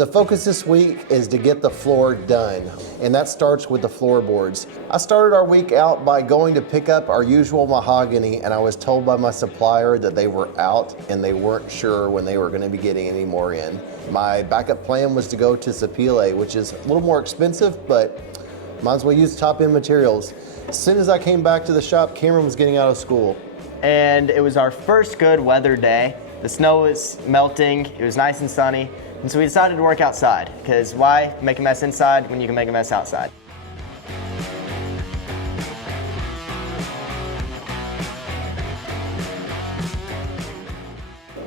The focus this week is to get the floor done, and that starts with the floorboards. I started our week out by going to pick up our usual mahogany, and I was told by my supplier that they were out and they weren't sure when they were going to be getting any more in. My backup plan was to go to sapele, which is a little more expensive, but might as well use top-end materials. As soon as I came back to the shop, Cameron was getting out of school. And it was our first good weather day. The snow was melting, it was nice and sunny, and so we decided to work outside, because why make a mess inside when you can make a mess outside?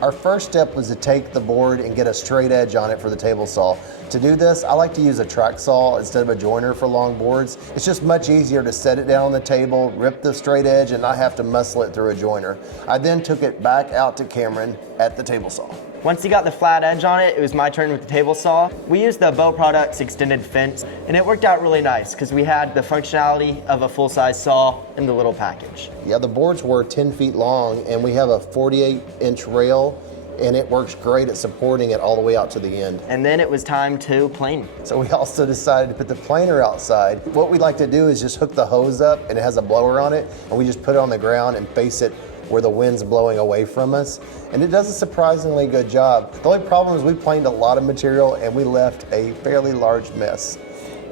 Our first step was to take the board and get a straight edge on it for the table saw. To do this, I like to use a track saw instead of a joiner for long boards. It's just much easier to set it down on the table, rip the straight edge, and not have to muscle it through a joiner. I then took it back out to Cameron at the table saw. Once he got the flat edge on it, it was my turn with the table saw. We used the Bow Products extended fence, and it worked out really nice because we had the functionality of a full-size saw in the little package. Yeah, the boards were 10 feet long, and we have a 48-inch rail, and it works great at supporting it all the way out to the end. And then it was time to plane. So we also decided to put the planer outside. What we like to do is just hook the hose up, and it has a blower on it, and we just put it on the ground and face it where the wind's blowing away from us. And it does a surprisingly good job. The only problem is we planed a lot of material and we left a fairly large mess.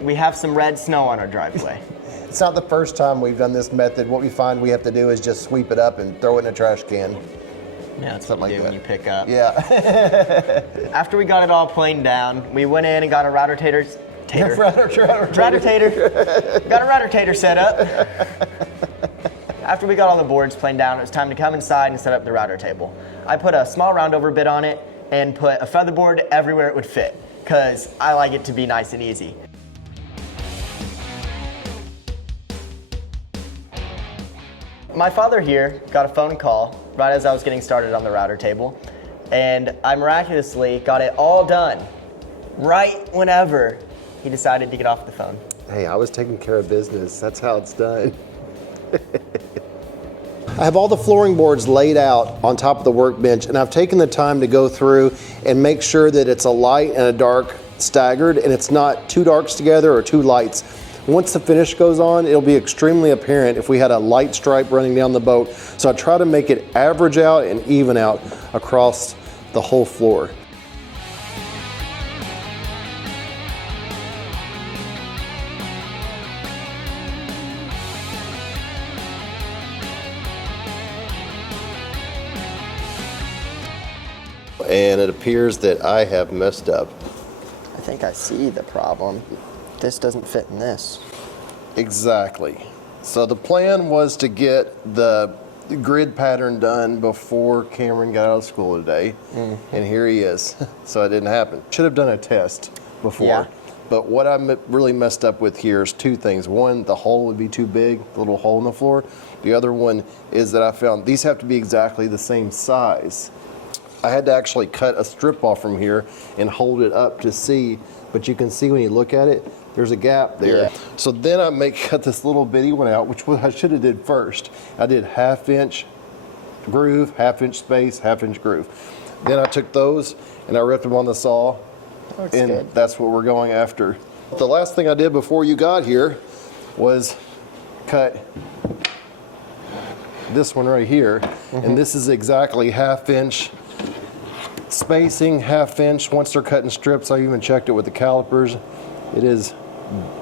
We have some red snow on our driveway. It's not the first time we've done this method. What we find we have to do is just sweep it up and throw it in a trash can. Yeah, that's what you do when you pick up. Yeah. After we got it all planed down, we went in and got a rotator set up. After we got all the boards planed down, it was time to come inside and set up the router table. I put a small roundover bit on it and put a featherboard everywhere it would fit, because I like it to be nice and easy. My father here got a phone call right as I was getting started on the router table, and I miraculously got it all done right whenever he decided to get off the phone. Hey, I was taking care of business. That's how it's done. I have all the flooring boards laid out on top of the workbench, and I've taken the time to go through and make sure that it's a light and a dark staggered, and it's not two darks together or two lights. Once the finish goes on, it'll be extremely apparent if we had a light stripe running down the boat. So I try to make it average out and even out across the whole floor. And it appears that I have messed up. I think I see the problem. This doesn't fit in this. Exactly. So the plan was to get the grid pattern done before Cameron got out of school today, and here he is. So it didn't happen. Should have done a test before. Yeah. But what I really messed up with here is two things. One, the hole would be too big, the little hole in the floor. The other one is that I found these have to be exactly the same size. I had to actually cut a strip off from here and hold it up to see, but you can see when you look at it, there's a gap there. Yeah. So then I cut this little bitty one out, which I should have did first. I did 1/2 inch groove, 1/2 inch space, 1/2 inch groove. Then I took those and I ripped them on the saw, and good. That's what we're going after. The last thing I did before you got here was cut this one right here, and this is exactly 1/2 inch spacing, 1/2 inch. Once they're cut in strips, I even checked it with the calipers. It is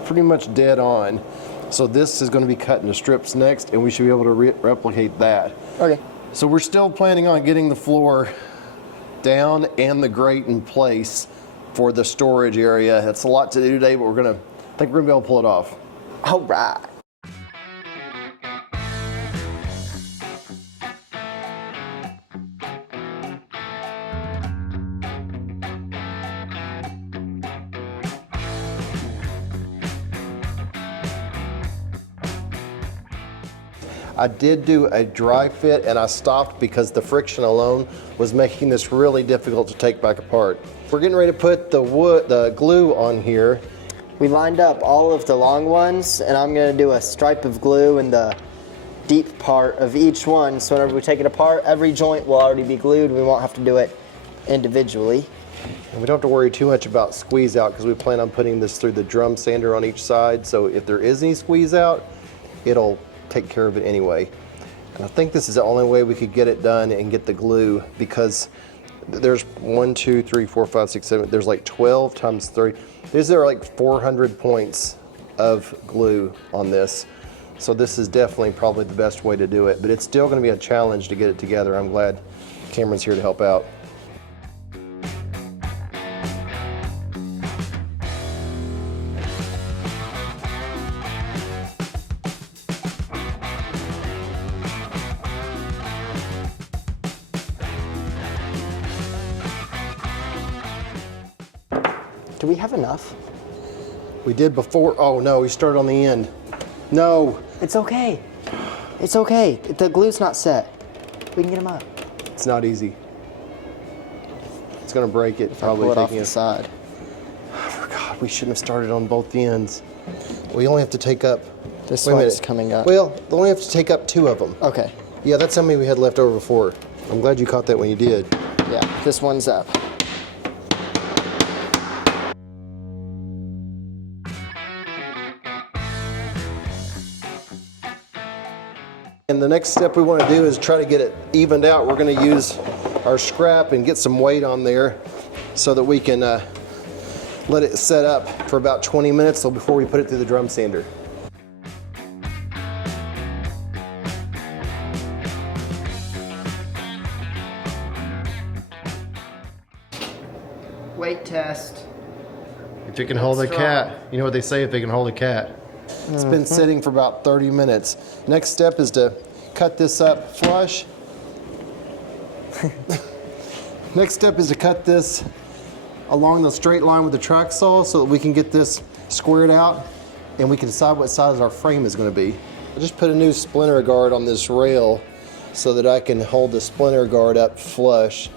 pretty much dead on. So this is going to be cut into strips next, and we should be able to replicate that. Okay. So we're still planning on getting the floor down and the grate in place for the storage area. It's a lot to do today, but I think we're gonna be able to pull it off. All right. I did do a dry fit, and I stopped because the friction alone was making this really difficult to take back apart. We're getting ready to put the glue on here. We lined up all of the long ones, and I'm gonna do a stripe of glue in the deep part of each one, so whenever we take it apart, every joint will already be glued. We won't have to do it individually. And we don't have to worry too much about squeeze out because we plan on putting this through the drum sander on each side. So if there is any squeeze out, it'll take care of it anyway. And I think this is the only way we could get it done and get the glue, because there's 1, 2, 3, 4, 5, 6, 7, there's like 12 times 30. These are like 400 points of glue on this. So this is definitely probably the best way to do it, but it's still going to be a challenge to get it together. I'm glad Cameron's here to help out. Do we have enough? We did before. Oh no, we started on the end. No. It's okay. It's okay. The glue's not set. We can get them up. It's not easy. It's gonna break it. Probably pull it off the side. I forgot. We shouldn't have started on both the ends. We only have to take up. This one's coming up. Well, we only have to take up 2 of them. Okay. Yeah, that's how many we had left over before. I'm glad you caught that when you did. Yeah, this one's up. And the next step we want to do is try to get it evened out. We're going to use our scrap and get some weight on there so that we can let it set up for about 20 minutes before we put it through the drum sander. Weight test. If it can hold a cat, you know what they say, if it can hold a cat. It's been sitting for about 30 minutes. Next step is to cut this up flush. Next step is to cut this along the straight line with the track saw so that we can get this squared out and we can decide what size our frame is going to be. I just put a new splinter guard on this rail so that I can hold the splinter guard up flush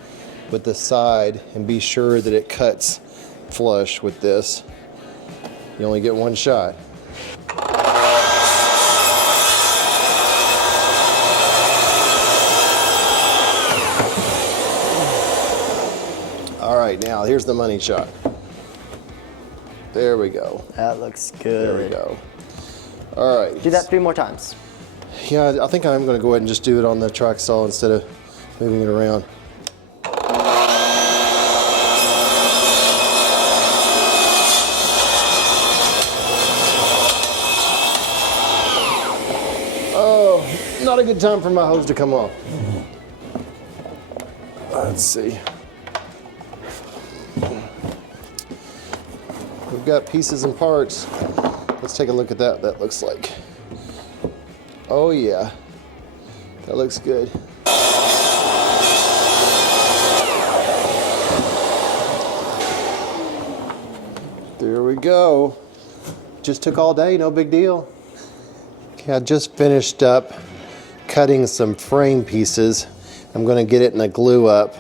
with the side and be sure that it cuts flush with this. You only get one shot. All right, now here's the money shot. There we go. That looks good. There we go. All right. Do that 3 more times. Yeah, I think I'm going to go ahead and just do it on the track saw instead of moving it around. Oh, not a good time for my hose to come off. Let's see. We've got pieces and parts. Let's take a look at that. That looks like. Oh yeah, that looks good. There we go. Just took all day, no big deal. Okay, I just finished up cutting some frame pieces. I'm going to get it in a glue up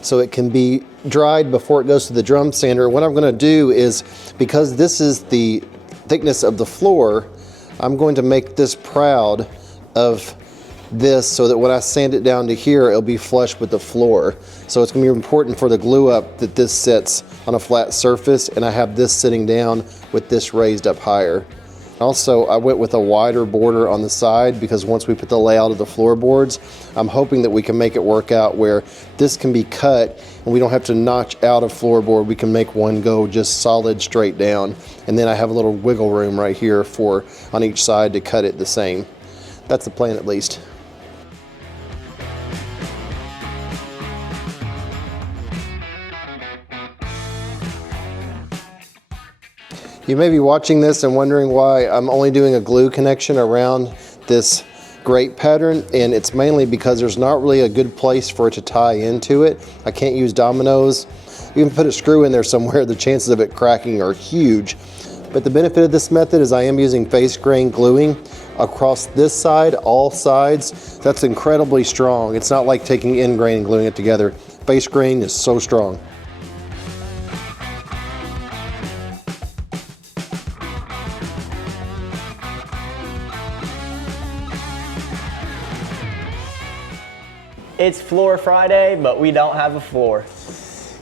so it can be dried before it goes to the drum sander. What I'm going to do is, because this is the thickness of the floor, I'm going to make this proud of this so that when I sand it down to here, it'll be flush with the floor. So it's going to be important for the glue up that this sits on a flat surface, and I have this sitting down with this raised up higher. Also, I went with a wider border on the side because once we put the layout of the floorboards, I'm hoping that we can make it work out where this can be cut and we don't have to notch out a floorboard. We can make one go just solid straight down. And then I have a little wiggle room right here for on each side to cut it the same. That's the plan at least. You may be watching this and wondering why I'm only doing a glue connection around this grate pattern, and it's mainly because there's not really a good place for it to tie into it. I can't use dominoes. You can put a screw in there somewhere, the chances of it cracking are huge. But the benefit of this method is I am using face grain gluing across this side, all sides. That's incredibly strong. It's not like taking end grain and gluing it together. Face grain is so strong. It's Floor Friday, but we don't have a floor.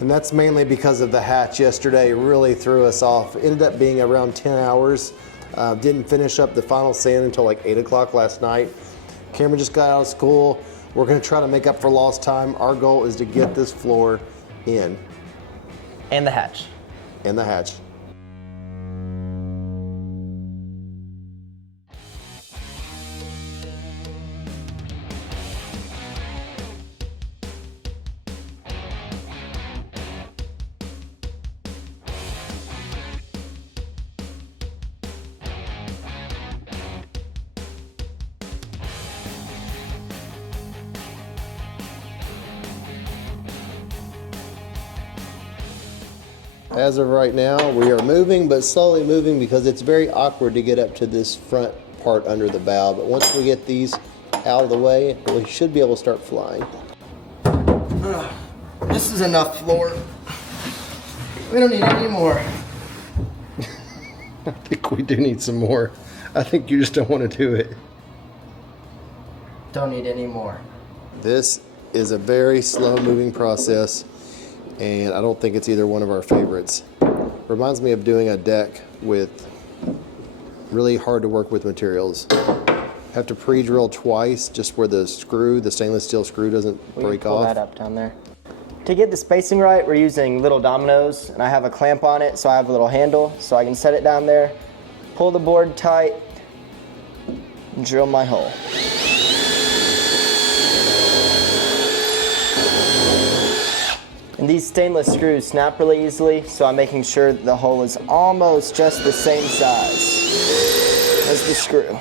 And that's mainly because of the hatch yesterday. It really threw us off. It ended up being around 10 hours. Didn't finish up the final sand until like 8 o'clock last night. Cameron just got out of school. We're gonna try to make up for lost time. Our goal is to get this floor in. And the hatch. And the hatch. As of right now, we are moving, but slowly moving because it's very awkward to get up to this front part under the bow. But once we get these out of the way, we should be able to start flying. This is enough floor. We don't need any more. I think we do need some more. I think you just don't want to do it. Don't need any more. This is a very slow moving process, and I don't think it's either one of our favorites. Reminds me of doing a deck with really hard to work with materials. Have to pre-drill twice just where the stainless steel screw doesn't break pull off. that up down there. To get the spacing right, we're using little dominoes, and I have a clamp on it, so I have a little handle, so I can set it down there, pull the board tight, and drill my hole. And these stainless screws snap really easily, so I'm making sure that the hole is almost just the same size as the screw.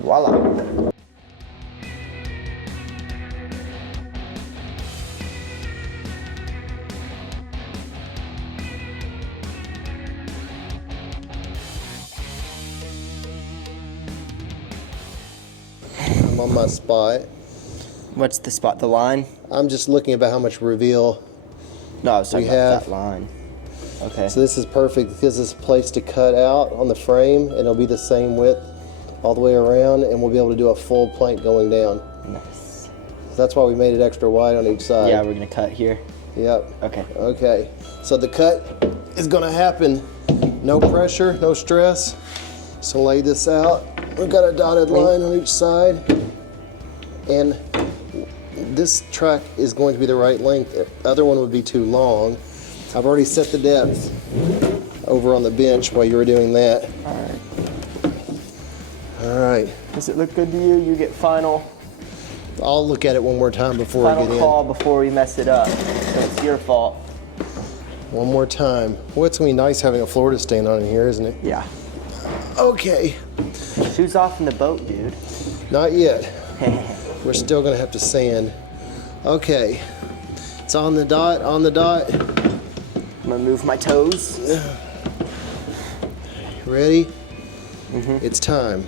Voila. I'm on my spot. What's the spot? The line? I'm just looking about how much reveal. No, I was talking We about have- that line. Okay. So this is perfect because it's a place to cut out on the frame, and it'll be the same width all the way around, and we'll be able to do a full plank going down. Nice. That's why we made it extra wide on each side. Yeah, we're gonna cut here. Yep. Okay. Okay. So the cut is gonna happen. No pressure, no stress. So lay this out. We've got a dotted line on each side. And this track is going to be the right length. The other one would be too long. I've already set the depth over on the bench while you were doing that. All right. All right. Does it look good to you? You get final I'll look at it one more time before we final get in. call before we mess it up. So it's your fault. One more time. Well, it's gonna be nice having a floor to stand on in here, isn't it? Yeah. Okay. Shoes off in the boat, dude. Not yet. We're still gonna have to sand. Okay. It's on the dot, on the dot. I'm gonna move my toes. Ready? It's time.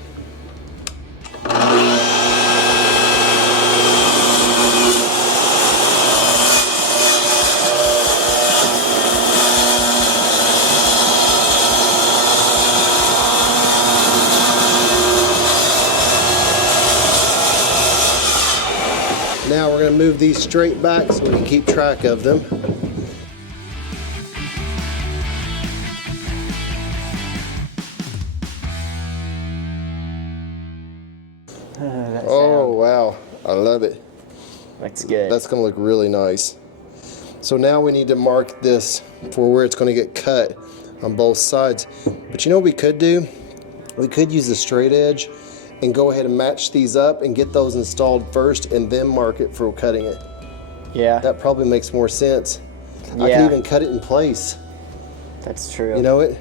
Now we're going to move these straight back so we can keep track of them. Oh wow, I love it. Looks good. That's going to look really nice. So now we need to mark this for where it's going to get cut on both sides. But you know what we could do? We could use the straight edge and go ahead and match these up and get those installed first and then mark it for cutting it. Yeah. That probably makes more sense. I Yeah. can even cut it in place. That's true. You know it?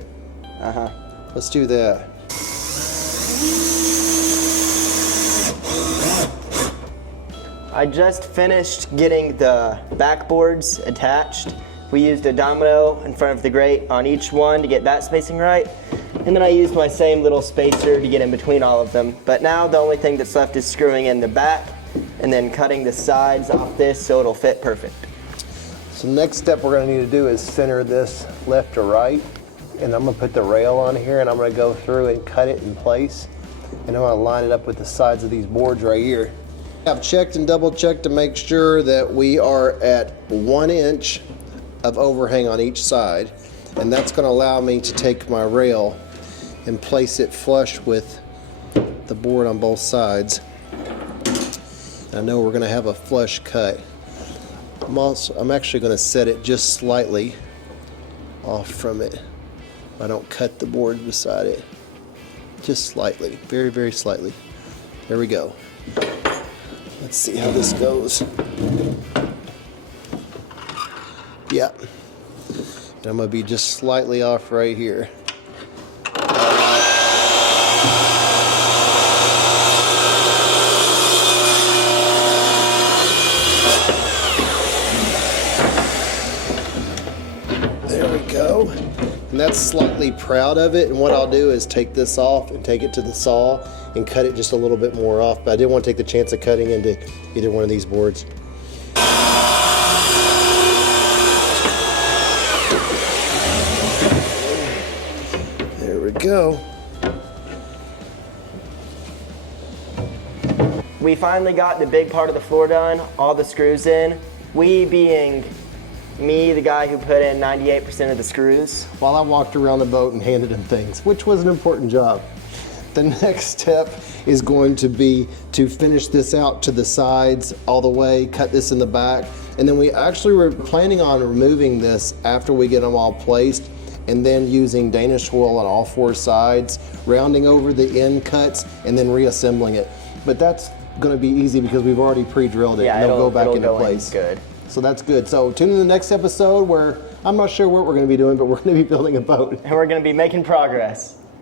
Uh-huh. Let's do that. I just finished getting the backboards attached. We used a domino in front of the grate on each one to get that spacing right. And then I used my same little spacer to get in between all of them. But now the only thing that's left is screwing in the back and then cutting the sides off this so it'll fit perfect. So next step we're going to need to do is center this left to right. And I'm gonna put the rail on here and I'm gonna go through and cut it in place. And I'm gonna line it up with the sides of these boards right here. I've checked and double checked to make sure that we are at 1 inch of overhang on each side. And that's gonna allow me to take my rail and place it flush with the board on both sides. I know we're gonna have a flush cut. I'm actually gonna set it just slightly off from it. I don't cut the board beside it. Just slightly, very, very slightly. There we go. Let's see how this goes. Yeah. And I'm gonna be just slightly off right here. There we go. And that's slightly proud of it. And what I'll do is take this off and take it to the saw and cut it just a little bit more off. But I didn't want to take the chance of cutting into either one of these boards. There we go. We finally got the big part of the floor done, all the screws in. We being me, the guy who put in 98% of the screws. While I walked around the boat and handed him things, which was an important job. The next step is going to be to finish this out to the sides all the way, cut this in the back, and then we actually were planning on removing this after we get them all placed, and then using Danish wool on all 4 sides, rounding over the end cuts, and then reassembling it. But that's gonna be easy because we've already pre-drilled it, and it'll go back into place. Good. So that's good. So tune in to the next episode where I'm not sure what we're gonna be doing, but we're gonna be building a boat. And we're gonna be making progress.